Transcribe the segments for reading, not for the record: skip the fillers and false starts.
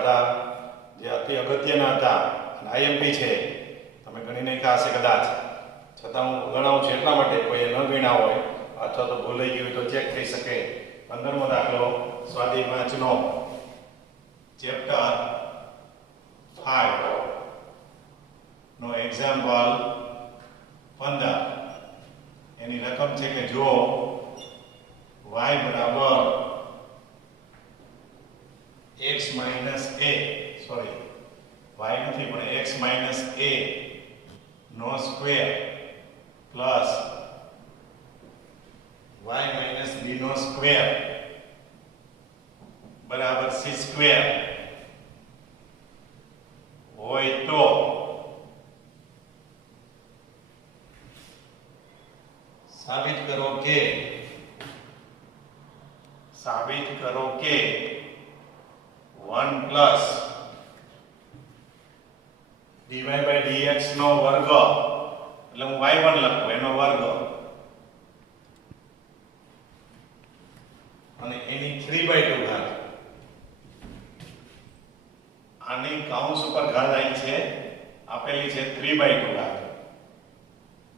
હતા જે અતિ અગત્યના હતા અને આઈએમપી છે તમે ગણી નાખ્યા હશે કદાચ, છતાં હું ગણાવું છું એટલા માટે કોઈએ ન ગણ્યા હોય અથવા તો ભૂલાઈ ગયું હોય તો ચેક થઈ શકે. 15મો દાખલો સ્વાધ્યાય 5 નો ચેપ્ટર 5 નો એક્ઝામ્પલ 15. એની રકમ છે કે જો y બરાબર x minus a, sorry y નથી પણ x માઇનસ a નો square plus y minus b નો સ્ક્વેર બરાબર c સ્ક્વેર હોય તો સાબિત કરો કે 1 પ્લસ dy by dx નો વર્ગ, એટલે હું y1 લખું એનો વર્ગ અને એની 3/2 ઘાત, આની કૌંસ ઉપર ઘાત આવી છે આપેલી છે 3/2 ઘાત,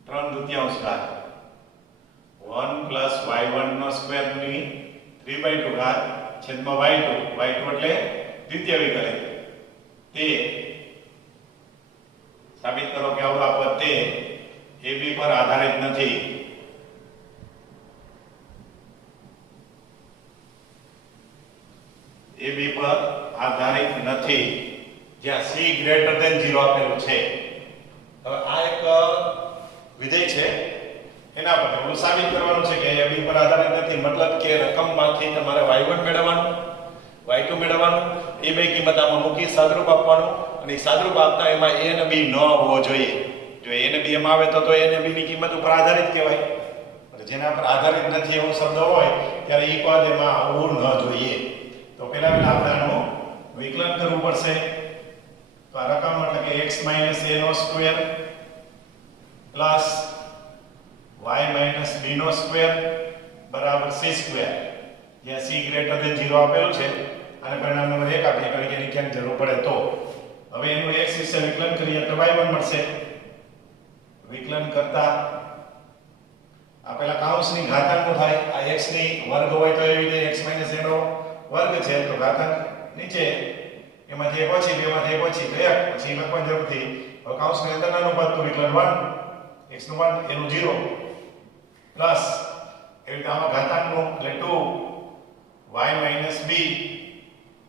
3/2 ઘાત 1 પ્લસ y1 નો સ્ક્વેર ની 3/2 ઘાત છેદમાં y2 એટલે દ્વિતીય વિકલિત. તે સાબિત કરો કે આવું આ પદ તે ab પર આધારિત નથી. ab પર આધારિત નથી જ્યાં c ગ્રેટર ધેન 0 આપેલું છે. હવે આ એક વિધેય છે, એના પર એવું સાબિત કરવાનું છે કે ab પર આધારિત નથી, મતલબ કે રકમમાંથી તમારે y1 મેળવવાનું, y2 મેળવવાનું, એ બે કિંમત આમાં મૂકી સાદરૂપ આપવાનું અને સાદરૂપ આપતા એમાં a અને b ન હોવો જોઈએ. જો a અને b એમાં આવે તો a અને b ની કિંમત ઉપર આધારિત કહેવાય, અને જેના પર આધારિત નથી એવો શબ્દ હોય ત્યારે ઈ પદ એમાં આવવું ન જોઈએ. તો પહેલા આપણે આનું વિકલન કરવું પડશે. તો આ રકમ એટલે કે x a નો સ્ક્વેર પ્લસ y b નો સ્ક્વેર બરાબર c સ્ક્વેર, જ્યાં c ગ્રેટર ધેન 0 આપેલું છે અને પરિણામ નંબર 1 આપીએ કારણ કે એની ક્યાંક જરૂર પડે તો. હવે એનું x વિશે વિકલન કરીએ તો y1 મળશે. વિકલન કરતા આપેલા કૌંસની ઘાતાંકનું થાય, આ x ની વર્ગ હોય તો એવી રીતે x a નો વર્ગ છે તો ઘાતાંક નીચે એમાં જે પછી બેમાંથી પછી તો 1 પછી લખવાની જરૂર નથી. હવે કૌંસની અંદર નાનું પદ તો વિકલન 1 x નું 1 એનું 0 પ્લસ એવી રીતે આમાં ઘાતાંકનું એટલે 2 y b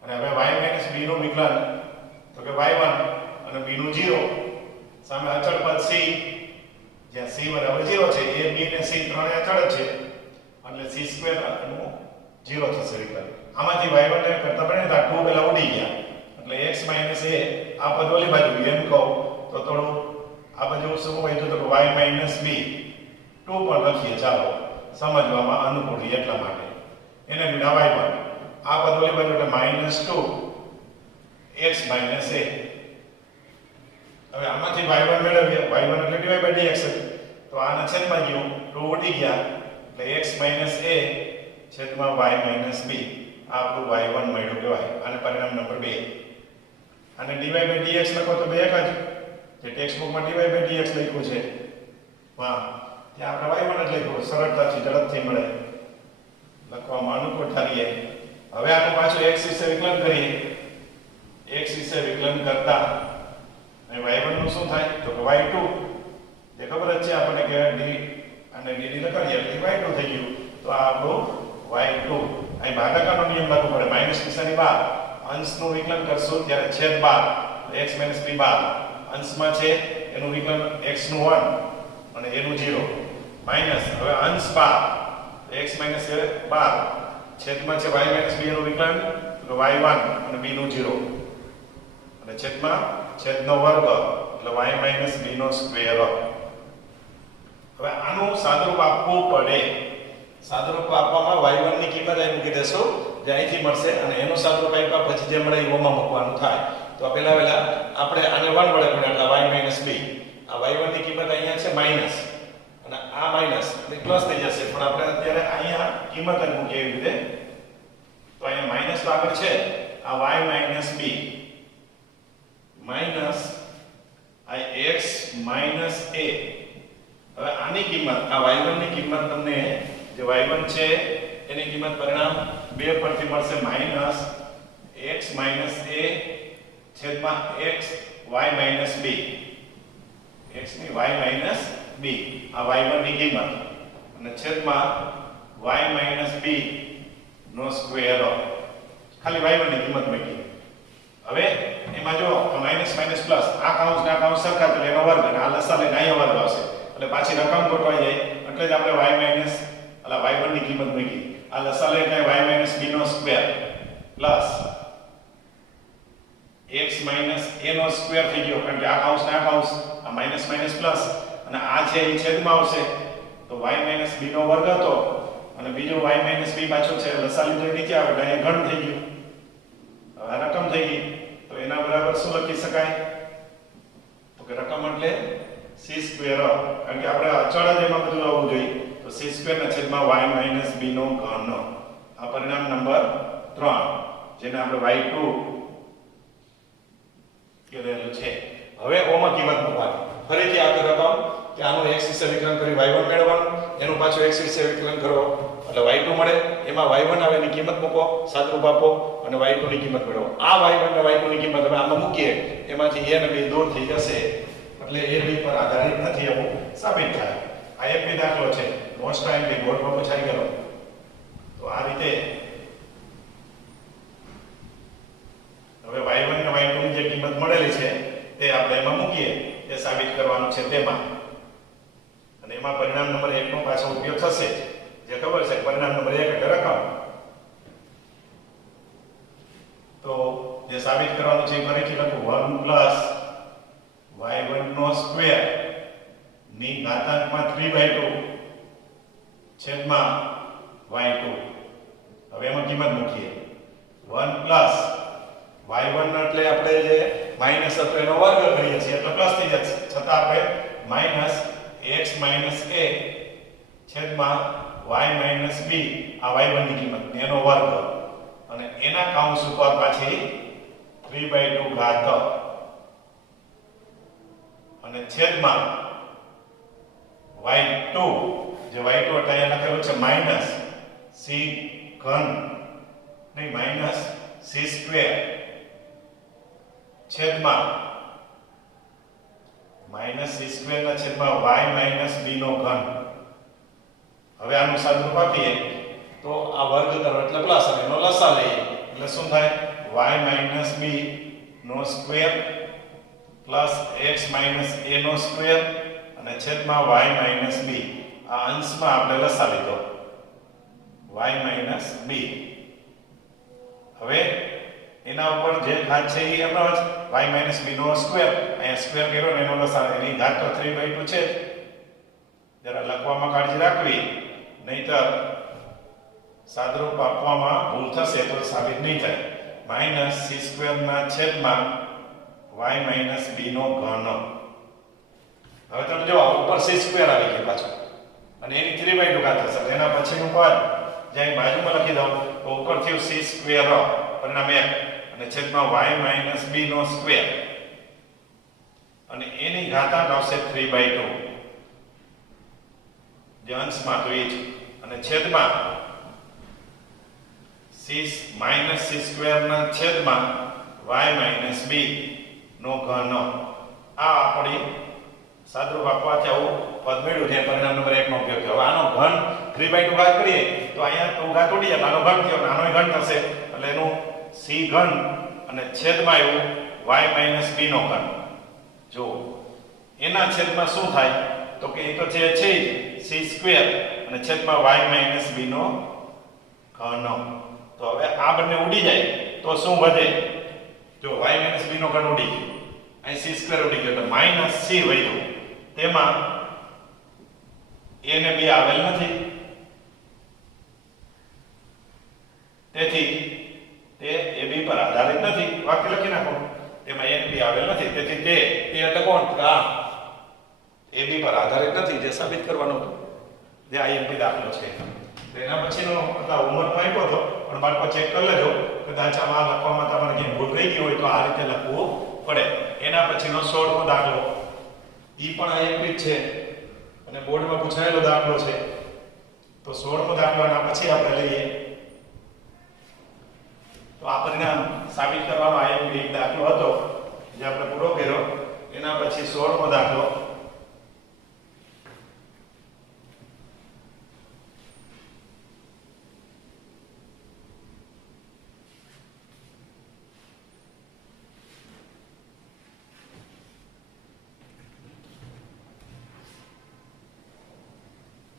અને હવે y b નું વિકલન તો કે y1 અને b નું 0 સામે અચળ પદ c, જ્યાં c બરાબર 0 છે, a b ને c ત્રણે અચળ છે એટલે c સ્ક્વેર નું 0 થશે વિકલન. આમાંથી y1 ને કરતા બને તો 2 પેલા ઉડી ગયા એટલે x a આ પદ ઓલી બાજુ એમ કહું તો થોડું આ બાજુ શું હોય તો y b 2 પણ લખીએ, ચાલો સમજવામાં અનુકૂળ એટલા માટે. એને વિના y1 આ પદ ઓલી બાજુ એટલે -2 x a. હવે આમાંથી y1 મેળવીએ, y1 એટલે dy by dx, તો આના છેદમાં ગયું 2 ઉડી ગયા એટલે x a છેદમાં y b આ આપણું y1 મળ્યું કહેવાય. આને પરિણામ નંબર 2. અને dy by dx લખો તો બે એક જ, જે ટેક્સ્ટ બુકમાં dy by dx લખ્યું છે વાહ ત્યાં આપણે y1 જ લખ્યું, સરળતાથી ઝડપથી મળે, લખવામાં અનુકૂળ થઈએ. હવે આનું પાછું x વિશે વિકલન કરીએ. x વિશે વિકલન કરતા અને y1 નું શું થાય તો કે y2, જે ખબર જ છે આપણને કે d અને dd લખાવીએ એટલે y2 થઈ ગયું. તો આ આપણું y2. અહીં ભાગાકારનો નિયમ લાગુ પડે, માઈનસ નિશાની બહાર, અંશનું વિકલન કરશું ત્યારે છેદ બહાર, x b બહાર, અંશમાં છે એનું વિકલન x નું 1 અને એનું 0 માઈનસ, હવે અંશ બહાર x a બહાર, છેદમાં છે y b નું વિકલન તો y1 અને b નું 0 અને છેદમાં છેદનો વર્ગ એટલે y b નો સ્ક્વેર. હવે આનું સાદરૂપ આપવું પડે. સાદરૂપ આપવામાં y1 ની કિંમત અહીં મૂકી દેશું જે અહીંથી મળશે અને એનું સાદરૂપ આપ્યા પછી જે મળે એ ઓમાં મૂકવાનું થાય. તો પહેલા આપણે આને 1 વડે ગુણ્યા એટલે y b, આ y1 ની કિંમત અહીંયા છે માઈનસ અને આ માઈનસ એટલે પ્લસ થઈ જશે, પણ આપણે અત્યારે અહીંયા કિંમત મૂકીએ એવી રીતે. તો અહીંયા માઈનસ તો આગળ છે આ y માઈનસ b માઈનસ આ x માઈનસ a. હવે આની કિંમત આ y1 ની કિંમત તમને જે y1 છે એની કિંમત પરિણામ 2 પરથી મળશે માઈનસ x માઈનસ a છેદમાં x y minus b. x ની y માઈનસ b આ y1 ની કિંમત અને છેદમાં y માઈનસ b નો સ્ક્વેર. ખાલી y1 ની કિંમત મૂકી. હવે એમાં જો માઈનસ માઈનસ પ્લસ આ કાઉન્સ ના કાઉન્સ સરખા એટલે એનો વર્ગ અને આ લસા લઈને અહીંયા વર્ગ આવશે એટલે પાછી રકમ ગોઠવાઈ જાય એટલે જ આપણે y માઈનસ અલા y1 ની કિંમત મૂકી. આ લસા લઈને y માઈનસ b નો square plus x minus a નો સ્ક્વેર થઈ ગયો કારણ કે આ કાઉન્સ ના કાઉન્સ આ માઈનસ માઈનસ પ્લસ અને આ છે એ છેદમાં આવશે તો y માઈનસ b નો વર્ગ હતો અને બીજો y માઈનસ b પાછો છે લસા લીધો નીચે આવે એટલે અહીંયા ઘન થઈ ગયું. હવે રકમ થઈ ગઈ તો એના બરાબર શું લખી શકાય તો કે રકમ એટલે c સ્ક્વેર કારણ કે આપણે અચળ જ એમાં બધું આવવું જોઈએ તો c સ્ક્વેર ના છેદમાં y માઈનસ b નો ઘન. આ પરિણામ નંબર 3 જેને આપણે y2 કહેલું છે. હવે ઓમાં કિંમત મૂકવાની ફરીથી આપણે રકમ કે આનું x વિશે વિકલન કરી y1 મેળવવાનું એનું પાછું x વિશે વિકલન કરો એટલે y2 મળે એમાં y1 આવે એની કિંમત મૂકો સાદરૂપ આપો અને y2 ની કિંમત મેળવો. આ y1 અને y2 ની કિંમત હવે આમાં મૂકીએ એમાંથી a અને b દૂર થઈ જશે એટલે a b પર આધારિત નથી એવું સાબિત થાય. આ એક બી દાખલો છે મોસ્ટ ટાઈમ કે બોર્ડમાં પૂછાઈ ગયો તો આ રીતે હવે y1 અને y2 ની જે કિંમત મળેલી છે તે આપણે એમાં મૂકીએ એ સાબિત કરવાનું છે તેમાં અને એમાં પરિણામ નંબર 1 નો પાછો ઉપયોગ થશે જે ખબર છે પરિણામ નંબર 1 એટલે રકમ. તો જે સાબિત કરવાનું છે ફરીથી લખું 1 y1 નો સ્ક્વેર ની ઘાતાંકમાં 3/2 છેદમાં y2. હવે એમાં કિંમત મૂકીએ 1 y1 એટલે આપણે જે માઈનસ હતો એનો વર્ગ કરીએ છીએ એટલે પ્લસ થઈ જશે છતાં આપણે માઈનસ x માઈનસ a છેદમાં y માઈનસ b આ y1 ની કિંમત એનો વર્ગ અને એના કાઉન્સ ઉપર પાછી 3/2 ઘાત અને છેદમાં y2 જે y2 એટલે અહીંયા લખેલું છે માઈનસ c ઘન નહીં માઈનસ c સ્ક્વેર છેદમાં માઈનસ c સ્ક્વેર ના છેદમાં y માઈનસ b નો ઘન. હવે આનું સાદુરૂપ આપીએ તો આ વર્ગ કરો એટલે પ્લસ અને એનો લસા લઈએ એટલે શું થાય y માઈનસ b નો square plus x minus a નો સ્ક્વેર અને છેદમાં y માઈનસ b. આ અંશમાં આપણે લસા લીધો y માઈનસ b. હવે એના ઉપર જે ઘાત છે એ એમનો જ y માઈનસ b નો સ્ક્વેર અહીંયા સ્ક્વેર કર્યો ને એનો લસા એની ઘાત તો 3/2 છે જરા લખવામાં કાળજી રાખવી નહીતર સાદરૂપ આપવામાં ભૂલ થશે તો સાબિત નહીં થાય. માઈનસ c સ્ક્વેર ના છેદમાં y માઈનસ b નો ઘન. હવે તમે જો ઉપર c સ્ક્વેર આવી ગયો પાછો અને એની 3/2 ઘાત થશે એના પછીનું પદ જ્યાં બાજુમાં લખી દઉં તો ઉપર થયું c સ્ક્વેર પરિણામ 1 અને છેદમાં y માઈનસ b નો સ્ક્વેર અને એની ઘાતાંક આવશે 3/2 જે અંશમાં તો એ જ અને છેદમાં c માઈનસ c સ્ક્વેર ના છેદમાં y માઈનસ b નો ઘન. આ આપણી સાદરૂપ આપવાથી આવું પદ મેળવ્યું છે પરિણામ નંબર 1 નો ઉપયોગ થયો. હવે આનો ઘન 3/2 ઘાત કરીએ તો અહીંયા તો ઘાત ઉડી જાય આનો ઘન થયો આનો ઘન થશે એટલે એનું c ઘન અને છેદમાં એવું y માઈનસ b નો ઘન. જો એના છેદમાં શું થાય તો કે એ તો છે c સ્ક્વેર અને છેદમાં y માઈનસ b નો ઘન. તો હવે આ બંને ઉડી જાય તો શું વધે જો y માઈનસ b નો ઘન ઉડી ગયો અહીં c સ્ક્વેર ઉડી ગયો એટલે માઈનસ c વધ્યું તેમાં a ને b આવેલ નથી તેથી તે ab પર આધારિત નથી. વાક્ય લખી નાખો તેમાં a ને b આવેલ નથી તેથી તે એટલે કોણ આ ab પર આધારિત નથી જે સાબિત કરવાનું હતું જે IMP દાખલો છે. એના પછીનો હતા હોમવર્કમાં આપ્યો હતો પણ બાળકો ચેક કરી લેજો કદાચ આમાં લખવામાં તમારે ક્યાંય ભૂલ રહી ગઈ હોય તો આ રીતે લખવું પડે. એના પછીનો 16મો દાખલો ઈ પણ આ એક જ છે અને બોર્ડમાં પૂછાયેલો દાખલો છે. તો 16મો દાખલો આના પછી આપણે લઈએ તો આ પરિણામ સાબિત કરવાનો આ એક દાખલો હતો જે આપણે પૂરો કર્યો. એના પછી 16મો દાખલો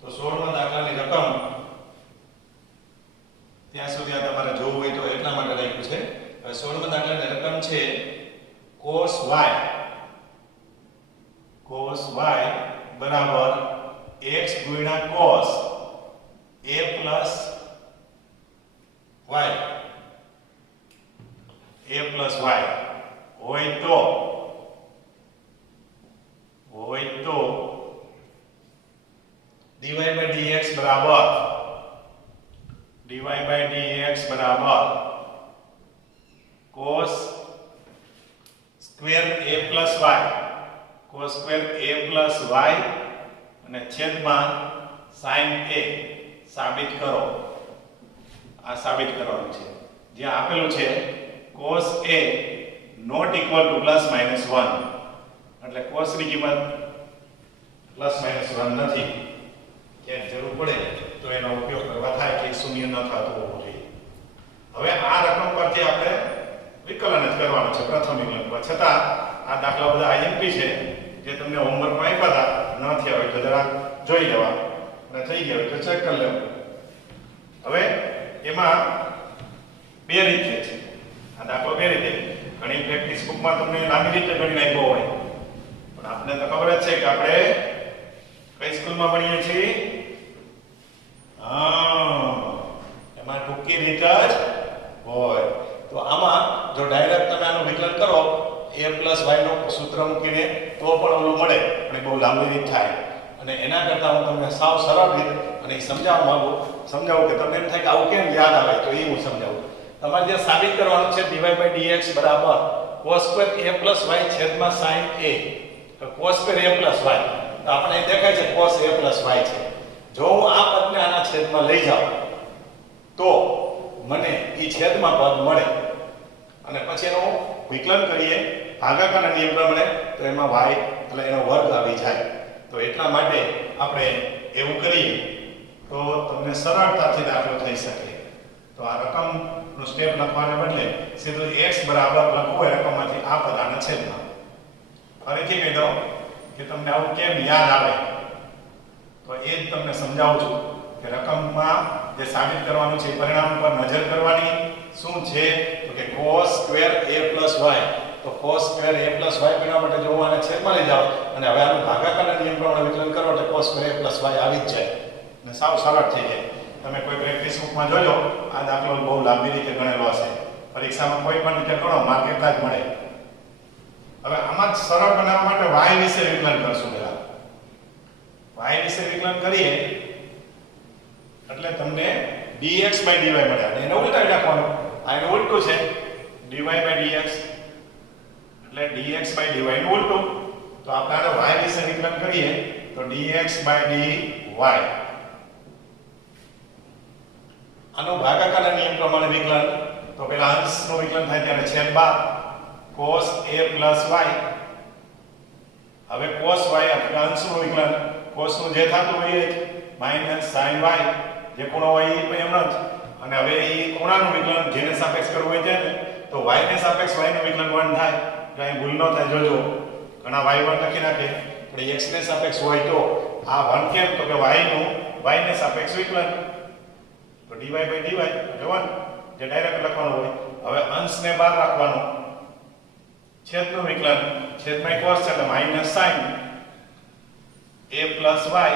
તો 16મા દાખલાની રકમ ત્યાં સુધી આ તમારે જોવું હોય તો એટલા માટે લખ્યું છે. હવે 16મા દાખલાની રકમ છે cos y બરાબર x ગુણ્યા cos a plus y હોય તો dy by dx બરાબર cos square a plus y અને છેદમાં sin a સાબિત કરો. આ સાબિત કરવાનું છે. જ્યાં આપેલું છે cos a not equal to plus minus 1 એટલે cos ની કિંમત plus minus 1 નથી. ક્યાંક જરૂર પડે તો એનો ઉપયોગ કરવા થાય કે શૂન્ય ન થતું હોવું જોઈએ. હવે આ રકમ પરથી આપણે વિકલન જ કરવાનું છે પ્રથમ વિકલન પર. છતાં આ દાખલા બધા IMP છે જે તમને હોમવર્કમાં આપ્યા હતા ન થયા હોય તો જરા જોઈ લેવા અને થઈ ગયા હોય તો ચેક કરી લેવું. હવે એમાં બે રીત છે. આ દાખલો બે રીતે ઘણી પ્રેક્ટિસ બુકમાં તમને લાંબી રીતે ગણી નાખ્યો હોય પણ આપણે તો ખબર જ છે કે આપણે કઈ સ્કૂલમાં ભણીએ છીએ. એમાં ટૂંકી રીત જ હોય. તો આમાં જો ડાયરેક્ટ તમે આનું વિકલન કરો a plus y નો સૂત્ર મૂકીને તો પણ ઓલું મળે અને બહુ લાંબી રીત થાય. અને એના કરતાં હું તમને સાવ સરળ રીત અને સમજાવું કે તમને એમ થાય કે આવું કેમ યાદ આવે તો એ હું સમજાવું. તમારે જે સાબિત કરવાનું છે dy by dx બરાબર cos square a plus y છેદમાં sin a. તો cos square a plus y તો આપણે અહીં દેખાય છે cos a plus y છે. જો હું આ પદને આના છેદમાં લઈ જાઉં તો મને ઈ છેદમાં પદ મળે અને પછી એનું વિકલન કરીએ ભાગાકારના નિયમ પ્રમાણે તો એમાં y એટલે એનો વર્ગ આવી જાય. તો એટલા માટે આપણે એવું કરીએ તો તમને સરળતાથી દાખલો થઈ શકે. તો આ રકમનું સ્ટેપ લખવાને બદલે સીધું x બરાબર લખવું હોય રકમમાંથી આ પદ આના છેદમાં. ફરીથી કહી દઉં કે તમને આવું કેમ યાદ આવે તો એ જ તમને સમજાવું છું કે રકમમાં જે સાબિત કરવાનું છે પરિણામ પર નજર કરવાની. શું છે તો કે cos square a plus y. તો cos square a plus y બનાવવા માટે જો હું આને છેદમાં લઈ જાઉં અને હવે આનું ભાગાકારના નિયમ પ્રમાણે વિકલન કરો એટલે cos square a plus y આવી જ જાય અને સાવ સરળ થઈ જાય. તમે કોઈ પ્રેક્ટિસ બુકમાં જોજો આ દાખલો બહુ લાંબી રીતે ગણેલો હશે. પરીક્ષામાં કોઈ પણ રીતે ગણો માર્ક એટલા જ મળે. હવે આમાં સરળ બનાવવા માટે y વિશે વિકલન કરશું. પહેલા y વિશે વિકલન કરીએ એટલે તમને dx by dy મળે અને એને ઉલટાવી નાખવાનું. આ એનું ઉલટું છે dy by dx એટલે dx by dy નું ઉલટું. તો આપણે આને y વિશે વિકલન કરીએ તો dx by dy. આનો ભાગાકારના નિયમ પ્રમાણે વિકલન તો પહેલા અંશનું વિકલન થાય ત્યારે છેદ બાદ cos a plus y. હવે cos y એટલે અંશનું વિકલન cos નું જે થતું હોય એ minus sin y જે ખૂણો હોય એ પણ એમ જ. અને હવે એ ખૂણાનું વિકલન જેને સાપેક્ષ કરવું હોય તેને તો y ને સાપેક્ષ y નું વિકલન 1 થાય. કઈ ભૂલ ન થાય જોજો. ઘણા y1 લખી નાખે પણ x ને સાપેક્ષ હોય તો આ 1 કેમ તો કે y નું y ને સાપેક્ષ વિકલન તો dy by dy એટલે 1 જે ડાયરેક્ટ લખવાનું હોય. હવે અંશને બહાર રાખવાનો છેદનું વિકલન છેદમાં cos છે એટલે minus sin a plus y.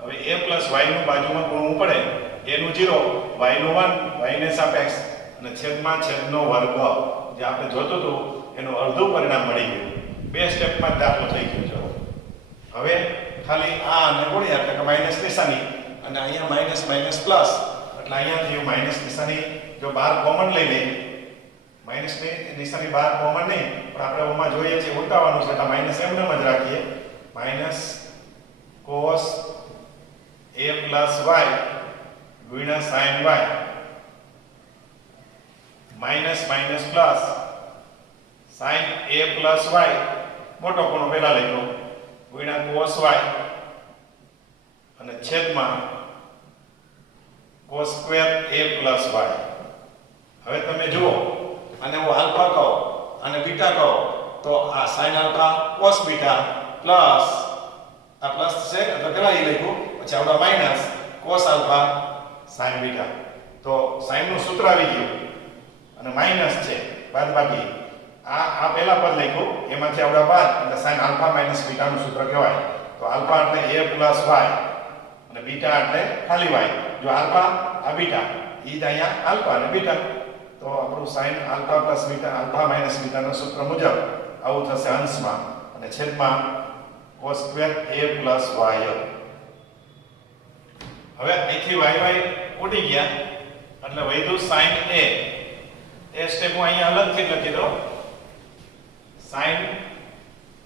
હવે a plus y નું બાજુમાં ગુણવું પડે. a નું 0 y નું 1 y ને સાપેક્ષ અને છેદમાં છેદનો વર્ગ જે આપણે જોતું હતું એનું અડધું પરિણામ મળી ગયું. બે સ્ટેપમાં દાખલો થઈ ગયો છે. હવે ખાલી આ અને ગુણ્યા એટલે કે માઈનસ નિશાની અને અહીંયા માઇનસ માઇનસ પ્લસ, એટલે અહીંયાથી માઇનસ નિશાની જો બહાર કોમન લઈ લઈએ, માઇનસ ની નિશાની બહાર કોમન નહીં, પણ આપણે ઓમાં જોઈએ છે ઉલટાવવાનું છે, એટલે માઇનસ એમને જ રાખીએ, minus cos a plus y ગુણ્યા sin y, minus minus plus sin a plus y મોટો ખૂણો પહેલા લઈ લો ગુણ્યા cos y અને છેદમાં cos square a plus y. હવે તમે જુઓ, આને હું આલ્ફા કહો અને બીટા કહો, તો આ sin alpha cos beta plus આ પ્લસ છે એટલે પેલા એ લખ્યું, પછી આવડા minus cos alpha sin beta, તો sin નું સૂત્ર આવી ગયું અને માઈનસ છે બાદબાકી, આ પહેલા પદ લખ્યું એમાંથી આવડા બાદ એટલે sin આલ્ફા માઈનસ બીટા નું સૂત્ર કહેવાય. તો આલ્ફા એટલે a plus y અને બીટા એટલે ખાલી y. જો આલ્ફા આ બીટા ઈ અહીંયા આલ્ફા અને બીટા, તો આપણું sin alpha plus beta alpha minus beta નું સૂત્ર મુજબ આવું થશે અંશમાં અને છેદમાં cos square a plus y. હવે અહીંથી y ઉડી ગયા એટલે વધ્યું sin a. એ સ્ટેપ હું અહીંયા અલગથી લખી દઉં. sin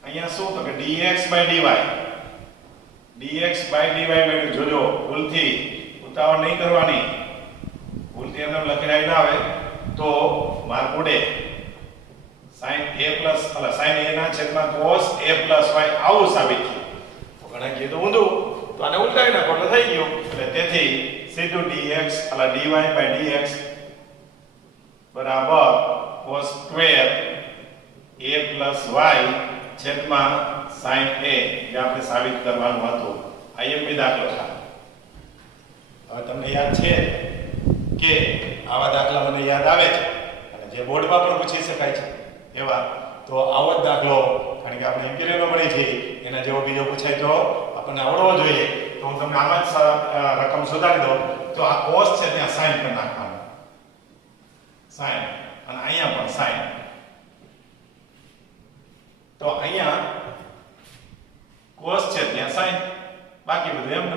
અહીંયા શું તો કે dx by dy, dx by dy મેળવ્યું. જોજો ભૂલથી ઉતાવળ નહીં કરવાની, ભૂલથી એમને લખીને આવી ના આવે તો માર્ક ઉડે. sin a plus sin a ના છેદમાં cos a plus y આવું સાબિત થયું. તો ઘણા કીધું ઊંધું, તો આને ઉલટાવી નાખો એટલે થઈ ગયું. એટલે તેથી સીધું dx dy by dx બરાબર cos square a plus y છેદમાં sin a, જે આપણે સાબિત કરવાનું હતું. આઈએમપી દાખલો છે. હવે તમને યાદ છે કે આવા દાખલા મને યાદ આવે છે અને જે બોર્ડમાં પણ પૂછી શકાય છે એવા, તો આવો જ દાખલો, કારણ કે આપણે ઇમ્પિરિયલમાં મળી છે એના જેવો બીજો પૂછાય તો આપણને આવડવો જોઈએ. તો હું તમને આમાં જ રકમ સુધારી દઉં. તો આ cos છે ત્યાં sin કરી નાખવાનું, sin, અને અહીંયા પણ sin. તો અહીંયા cos છે ત્યાં sin, બાકી બધું એમને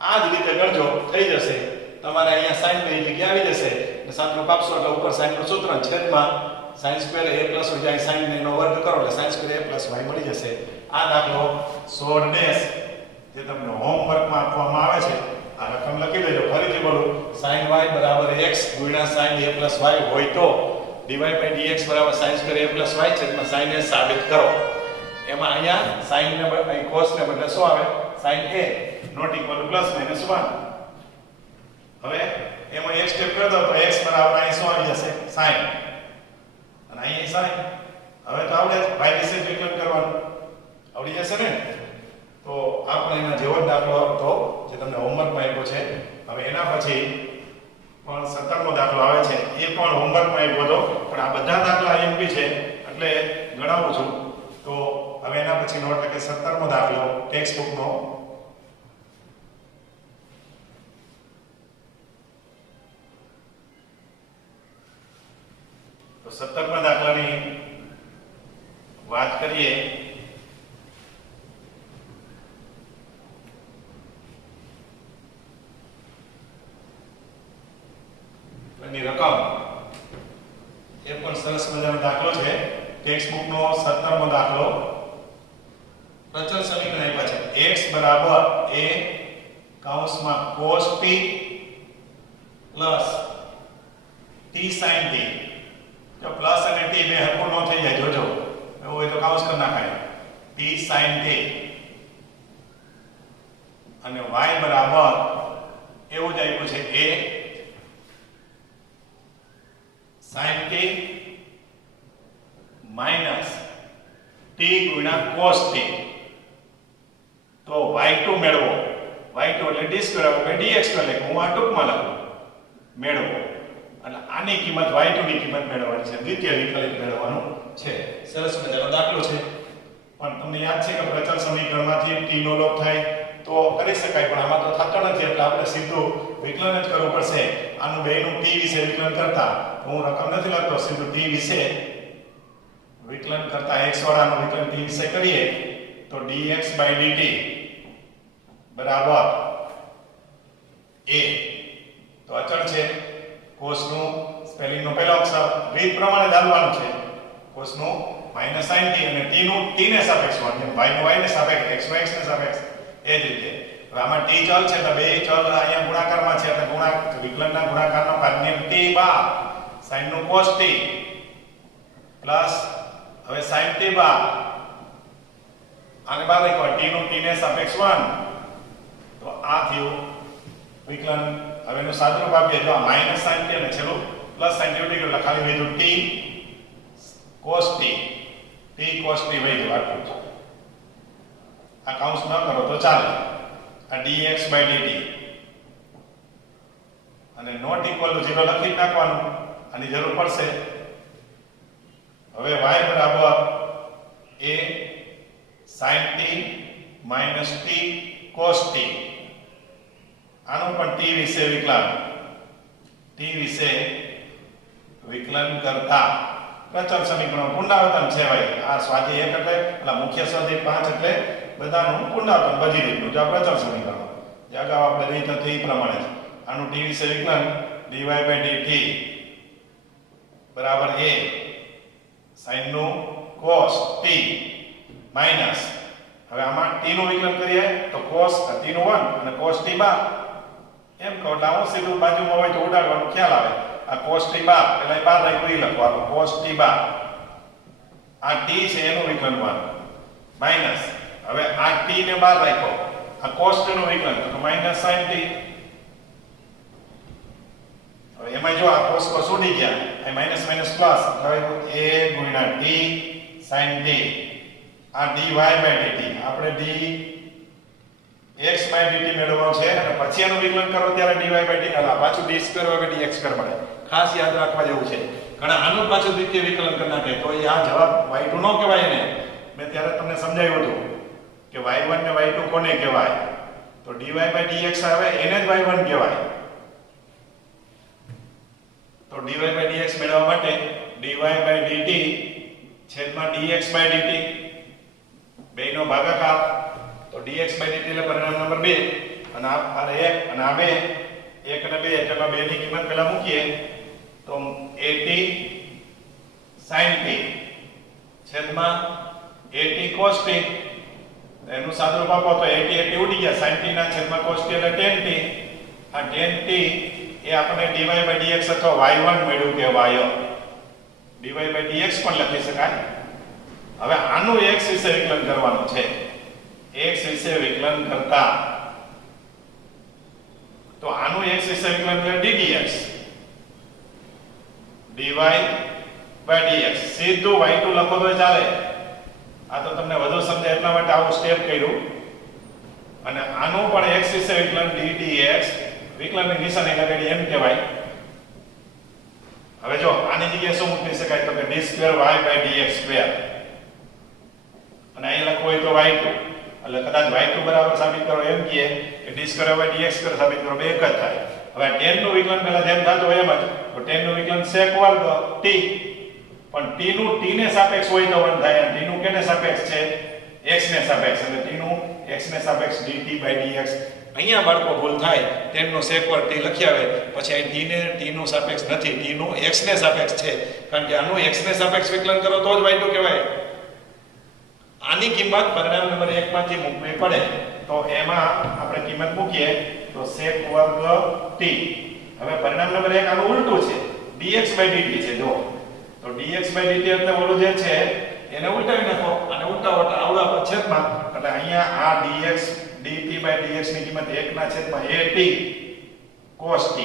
આ જ રીતે કરજો, થઈ જશે. તમારે અહીંયા sin ની જગ્યા આવી જશે અને સાતનું કાપશો એટલે ઉપર sin નું સૂત્ર છેદમાં sin square a plus y, જાય sin નો વર્ગ કરો એટલે sin square a plus y મળી જશે. આ દાખલો 16 ડેશ જે તમને હોમવર્કમાં આપવામાં આવે છે, આ રકમ લખી દેજો. ફરીથી બોલું, sin y બરાબર x ગુણ્યા sin a plus y હોય તો dy by dx બરાબર sin square a plus y છેદમાં sin a સાબિત કરો. એમાં અહીંયા sin ને બદલે cos ને બદલે શું આવે? sin a not equal to plus minus 1. હવે એમાં એક સ્ટેપ કરી દો તો x બરાબર અહીં શું આવી જશે? sin, અને અહીં sin. હવે તો આવડે y દિશા વિકલન કરવાનું આવડી જશે ને. તો આપણે એના જેવો જ દાખલો હતો જે તમને હોમવર્કમાં આપ્યો છે. હવે એના પછી પણ 17મો દાખલો આવે છે, એ પણ હોમવર્કમાં આપ્યો હતો, પણ આ બધા દાખલા આઈએમપી છે એટલે ગણાવું છું. તો હવે એના પછી નોટ એટલે કે 17મો દાખલો ટેક્સ્ટ બુકનો. તો 17મા દાખલાની વાત કરીએ. ની રકમ એ પણ સરસ મજાનો દાખલો છે. ટેક્સ્ટ બુકનો 17મો દાખલો. પ્રચલ સમીકરણ આપ્યા છે x બરાબર a કૌંસમાં cos t plus t sin t. જો પ્લસ અને t બે હરખું ન થઈ જાય, જોજો એવું હોય તો કૌંસ કરી નાખાય. t sin t અને y બરાબર એવું જ આપ્યું છે a sin t minus t ગુણ્યા cos t. તો y2 મેળવો. y2 એટલે d સ્ક્વેર આવે dx સ્ક્વેર લખો, હું આ ટૂંકમાં લખું, મેળવો. એટલે આની કિંમત y2 ની કિંમત મેળવવાની છે, દ્વિતીય વિકલિત મેળવવાનું છે. સરસ મજાનો દાખલો છે. પણ તમને યાદ છે કે પ્રચલ સમીકરણમાંથી t નો લોપ થાય તો કરી શકાય, પણ આમાં તો થતો નથી એટલે આપણે સીધું વિકલન જ કરવું પડશે. આનું બેનું t વિશે વિકલન કરતા હું રકમ નથી લખતો, સીધું t વિશે વિકલન કરતા x વાળાનું વિકલન t વિશે કરીએ તો dx by dt બરાબર a તો અચળ છે cos નું સ્પેલિંગ નો પહેલો અક્ષર રીત પ્રમાણે ચાલવાનું છે cos નું -sin t અને t નું t ને સાપેક્ષમાં જેમ y નું y ને સાપેક્ષ x નું x ને સાપેક્ષ એ જ રીતે હવે આમાં t ચલ છે તો બે ચલ અહીંયા ગુણાકારમાં છે એટલે વિકલનના ગુણાકારનો કારણ્ય t બાર sin નું cos t પ્લસ હવે sin t બાર આને બાર લખો t નું t ને સાપેક્ષ 1 તો આ થયું વિકલન હવે એનું સાદુરૂપ આપીએ જો આ -sin t અને છેલ્લું +sin t ઉડી ગયું એટલે ખાલી વધ્યું t cos t cos t વધ્યું આટલું છે આ કાઉન્સ ન કરો તો ચાલે આ dx/dt અને નોટ ઇક્વલ ટુ 0 લખી નાખવાનું આની જરૂર પડશે હવે y બરાબર a sin t - t cos t આનું પણ t વિશે વિકલન કરતા પ્રચલ સમીકરણો પુનરાવર્તન છે ભાઈ આ સ્વાધ્યાય 1 એટલે મુખ્ય સ્વાધ્યાય 5 એટલે બધાનું પુનરાવર્તન બધી રીતનું જો પ્રચલ સમીકરણો જે અગાઉ આપણે રીત હતી એ પ્રમાણે જ આનું t વિશે વિકલન dy/dt બરાબર a sin નું cos t માઈનસ હવે આમાં t નું વિકલન કરીએ તો cos t નું 1 અને cos t બાર એમ કહો એટલે આવું સીધું બાજુમાં હોય તો ઉડાડવાનો ખ્યાલ આવે આ cos t બાર એટલે બાર રાખ્યું એ લખવાનું cos t બાર આ t છે એનું વિકલન 1 માઈનસ હવે આ t ને બાર રાખ્યો આ cos t નું વિકલન તો -sin t હવે એમાં જો આ cos cos ઉડી ગયા આ માઈનસ માઈનસ પ્લસ હવે a ગુણ્યા t sin t આ dy/dt આપણે dx/dt મેળવવાનું છે અને પછી એનું વિકલન કરો ત્યારે dy/dt આલા પાછું d2/dx મળે ખાસ યાદ રાખવા જેવું છે ઘણા આનું પાછું દ્વિતીય વિકલન કરી નાખે તો એ આ જવાબ y2 નો કહેવાય ને મેં ત્યારે તમને સમજાવ્યું હતું કે y1 ને y2 કોને કહેવાય તો dy/dx આવે એને જ y1 કહેવાય તો dy/dx મેળવવા માટે dy/dt છેદમાં dx/dt બેયનો ભાગાકાર તો dx/dt એટલે પરિણામ નંબર 2 અને આ 1 અને આ 2 1 અને 2 એટલે 2 ની કિંમત પહેલા મૂકીએ તો at sin t છેદમાં at cos t એનું સાદુરૂપ આપો તો at ઉડી ગયા sin t ના છેદમાં cos t એટલે tan t આ tan t એ આપણે dy/dx અથવા y1 મળ્યું કહેવાય dy/dx પણ લખી શકાય હવે આનું x વિશે વિકલન કરવાનું છે x વિશે વિકલન કરતા તો આનું x વિશે વિકલન કરે ddx dy/dx સીધું y2 લખો તો ચાલે આ તો તમને વધુ સમજાય એટલા માટે આવું સ્ટેપ કર્યું અને આનું પણ x વિશે વિકલન ddx વિકલનની નિશાની લગાડી એમ કહેવાય હવે જો આની જગ્યાએ શું મૂકી શકાય તો કે d2y/dx2 અને અહીં લખવું હોય તો y2 એટલે કદાચ y2 બરાબર સાબિત કરો એમ કહીએ કે d2y/dx2 સાબિત કરો બે એક જ થાય હવે tan નું વિકલન પહેલા જેમ થતું હોય એમ જ તો tan નું વિકલન sec વર્ગ t પણ t નું t ને સાપેક્ષ હોય તો 1 થાય અને t નું કેને સાપેક્ષ છે x ને સાપેક્ષ એટલે t નું x ને સાપેક્ષ dt/dx અહીંયા બાળકો ભૂલ થાય tan નો sec વર્ગ t લખી આવે પછી અહીં t ને t નું સાપેક્ષ નથી t નું x ને સાપેક્ષ છે કારણ કે આનું x ને સાપેક્ષ વિકલન કરો તો જ y2 કહેવાય આની કિંમત પરિણામ નંબર 1 માંથી મૂકવી પડે તો એમાં આપણે કિંમત મૂકીએ તો sec વર્ગ t હવે પરિણામ નંબર 1 આનું ઉલટું છે dx/dt છે જો તો dx/dt એટલે ઓલું જે છે એને ઉલટાવી નાખો અને ઉલટાવો એટલે આવડા પર છેદમાં એટલે અહીંયા આ dx dt/dx ની કિંમત 1 ના છેદમાં at cos t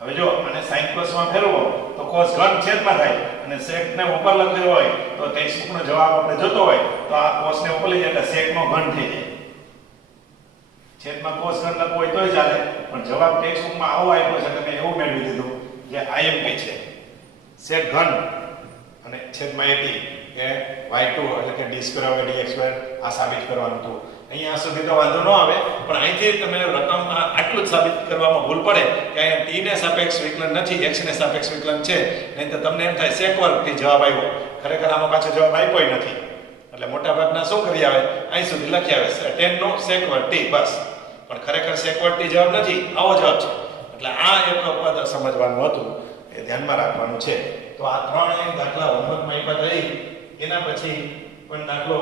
હવે જો આને sin cos માં ફેરવો તો cos ઘન છેદમાં થાય અને sec ને ઉપર લખેલો હોય તો ટેક્સ્ટબુક નો જવાબ આપણે જોતો હોય તો આ cos ને ઉપર લઈ જાય એટલે sec નો ઘન થઈ જાય છેદમાં cos ઘન લખવું હોય તોય ચાલે પણ જવાબ ટેક્સ્ટબુક માં આવો આપ્યો છે તમે એવું મેળવી દીધું જે IMP છે sec ઘન અને છેદમાં at કે y2 એટલે કે d2/dx2 આ સાબિત કરવાનું હતું અહીંયા સુધી તો વાંધો ન આવે પણ અહીંથી તમે રકમ આટલું જ સાબિત કરવામાં ભૂલ પડે કે અહીંયા t ને સાપેક્ષ વિકલન નથી x ને સાપેક્ષ વિકલન છે નહીં તો તમને એમ થાય sec વર્ગ થી જવાબ આવ્યો ખરેખર આમાં પાછો જવાબ આપ્યો નથી એટલે મોટા ભાગના શું કરી આવે અહીં સુધી લખી આવે 10 નો sec વર્ગ t બસ. પણ ખરેખર sec વર્ગ t જવાબ નથી, આવો જવાબ છે. એટલે આ એક પદ સમજવાનું હતું, એ ધ્યાનમાં રાખવાનું છે. તો આ ત્રણ દાખલા હોમવર્કમાં આપ્યા થઈ. એના પછી પણ દાખલો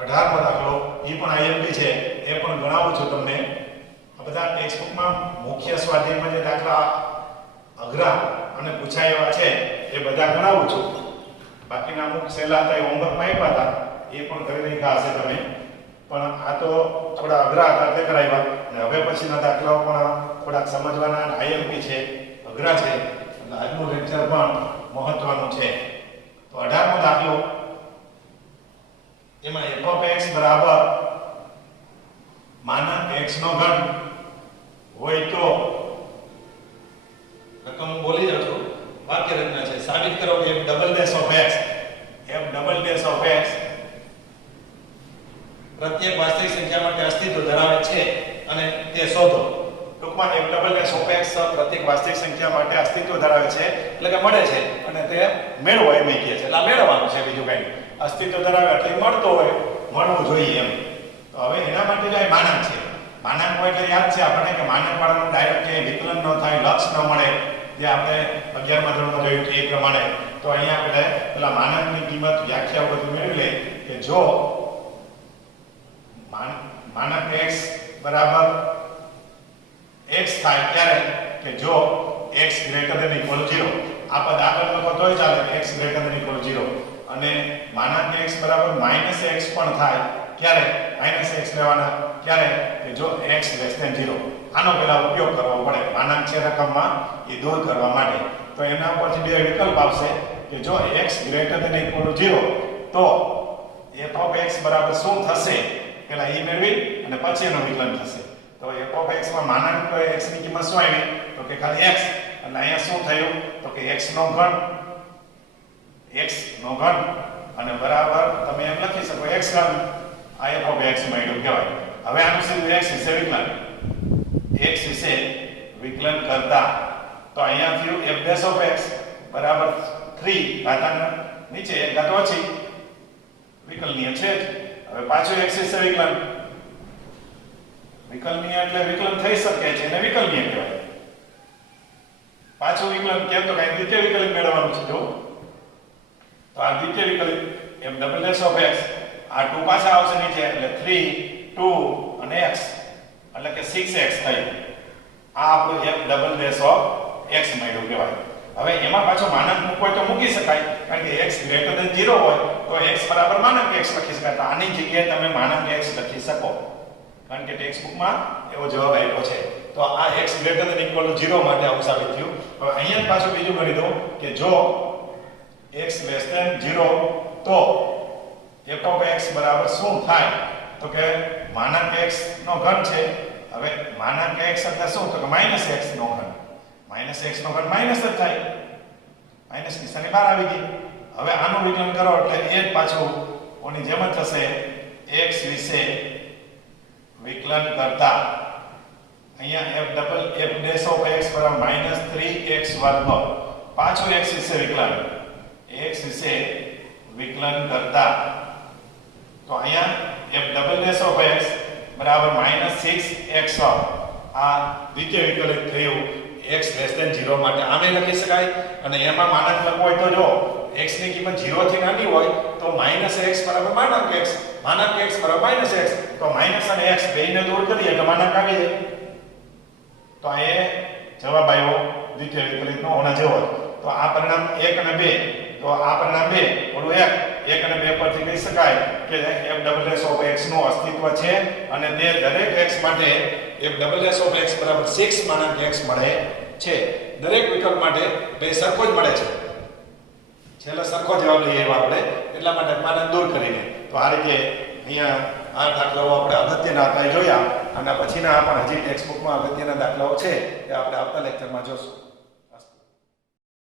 18મો દાખલો એ પણ IMP છે, એ પણ ગણાવું છું તમને. આ બધા ટેક્સ્ટ બુકમાં મુખ્ય સ્વાધ્યાયમાં જે દાખલા અઘરા અને પૂછાય એવા છે એ બધા ગણાવું છું. બાકીના અમુક સહેલા હતા એ હોમવર્કમાં આપ્યા હતા, એ પણ કરી નાખ્યા હશે તમે. પણ આ તો થોડા અઘરા હતા તે કરાવ્યા, અને હવે પછીના દાખલાઓ પણ થોડાક સમજવાના IMP છે, અઘરા છે. એટલે આજનું લેક્ચર પણ મહત્વનું છે. તો 18મો દાખલો, એમાં f of x બરાબર માનક x નો ઘન હોય તો રકમ બોલી જાઉં છું. વાક્ય રચના છે, સાબિત કરો કે f double dash of x પ્રત્યેક વાસ્તવિક સંખ્યા માટે અસ્તિત્વ ધરાવે છે અને તે શોધો. ટૂંકમાં f double dash of x પ્રત્યેક વાસ્તવિક સંખ્યા માટે અસ્તિત્વ ધરાવે છે એટલે કે મળે છે, અને તે મેળવો એમ કહે છે. એટલે આ મેળવવાનું છે, બીજું કંઈ નહીં. અસ્તિત્વ ધરાવે એટલે મળતો હોય, મળવું જોઈએ એમ. તો હવે એના માટે જે માનાંક છે, માનાંક હોય એટલે યાદ છે આપણને કે માનાંક વાળાનું ડાયરેક્ટ કે વિકલન ન થાય, લક્ષ ન મળે, જે આપણે 11મા ધોરણમાં જોયું એ પ્રમાણે. તો અહીંયા આપણે પેલા માનાંકની કિંમત વ્યાખ્યા બધું મેળવી લે કે જો માનાંક x બરાબર x થાય ત્યારે કે જો x ગ્રેટર ધેન ઇક્વલ 0, આ પદ આગળ લખો તોય ચાલે, x ગ્રેટર ધેન ઇક્વલ 0, અને માનાંક x બરાબર -x પણ થાય ક્યારે, -x લેવાના ક્યારે કે જો x લેસ ધેન 0. આનો પહેલા ઉપયોગ કરવો પડે માનાંક છે રકમમાં એ દૂર કરવા માટે. તો એના પરથી બે વિકલ્પ આવશે કે જો x ગ્રેટર ધેન ઇક્વલ 0 તો f of x બરાબર શું થશે, પહેલા એ મેળવી અને પછી એનો વિકલન થશે. તો f of x માં માનાંક x ની કિંમત શું આવી તો કે ખાલી x, અને અહીંયા શું થયું તો કે x નો ઘન અને બરાબર તમે એમ લખી શકો x ઘન. આ f of x મળ્યું કહેવાય. હવે આનું સીધું x વિશે વિકલન કરતા તો અહીંયા થયું f dash of x બરાબર 3 ઘાતાંક નીચે એક ઘાત ઓછી વિકલનીય છે જ. હવે પાછું x વિશે વિકલનીય એટલે વિકલન થઈ શકે છે એને વિકલનીય કહેવાય. પાછું વિકલન કેમ તો કઈ દ્વિતીય વિકલન મેળવવાનું છે. જો તો આ દ્વિતીય વિકલન f double dash of x, આ 2 પાછા આવશે નીચે એટલે 3 2 અને x એટલે કે 6x થયું. આ આપણું f double dash of x મળ્યું કહેવાય. હવે એમાં પાછો માનાંક મૂકવો તો મૂકી શકાય, કારણ કે x ગ્રેટર ધેન 0 હોય તો x બરાબર માનાંક x લખી શકાય. તો આની જગ્યાએ તમે માનાંક x લખી શકો, કારણ કે ટેક્સ્ટ બુકમાં એવો જવાબ આપ્યો છે. તો આ x ગ્રેટર ધેન ઇક્વલ 0 માટે આવું સાબિત થયું. હવે અહીંયા પાછું બીજું કરી દો કે જો x લેસ ધેન 0 તો f of x બરાબર શું થાય તો કે માનાંક x નો ઘન છે. હવે માનાંક x એટલે શું તો કે -x નો ઘન, -x નો ઘન માઈનસ જ થાય, માઈનસ નિશાની બહાર આવી ગઈ. હવે આનું વિકલન કરો એટલે એ જ પાછું ઓની જેમ જ થશે. x વિશે વિકલન કરતા અહીંયા f dash of x બરાબર -3x વર્ગ, પાછું x વિશે વિકલન કરતા તો અહીંયા f double dash of x બરાબર -6x, આ દ્વિતીય વિકલિત થયું x લેસ ધેન 0 માટે. આમે લખી શકાય, અને એમાં માનાંક લખવો હોય તો જો x ની કિંમત 0 થી નાની હોય તો -x બરાબર માનાંક x બરાબર -x, તો માઈનસ અને x બેયને દૂર કરીએ એટલે માનાંક આવી જાય. તો આ એ જવાબ આવ્યો દ્વિતીય વિકલિતનો ઓના જેવો. તો આ પરિણામ 1 અને 2, તો આ પરિણામ 2 ઓલું 1 અને 2 પરથી કહી શકાય કે f double dash of x નું અસ્તિત્વ છે, અને તે દરેક x માટે f double dash of x બરાબર 6 માનાંક x મળે છે. દરેક વિકલ્પ માટે બે સરખો જ મળે છે, છેલ્લે સરખો જવાબ લઈએ આપણે, એટલા માટે માનાંક દૂર કરીને. તો આ રીતે અહીંયા આ દાખલાઓ આપણે અગત્યના હતા જોયા, અને પછીના પણ હજી ટેક્સ્ટ બુકમાં અગત્યના દાખલાઓ છે એ આપણે આવતા લેક્ચરમાં જોશું.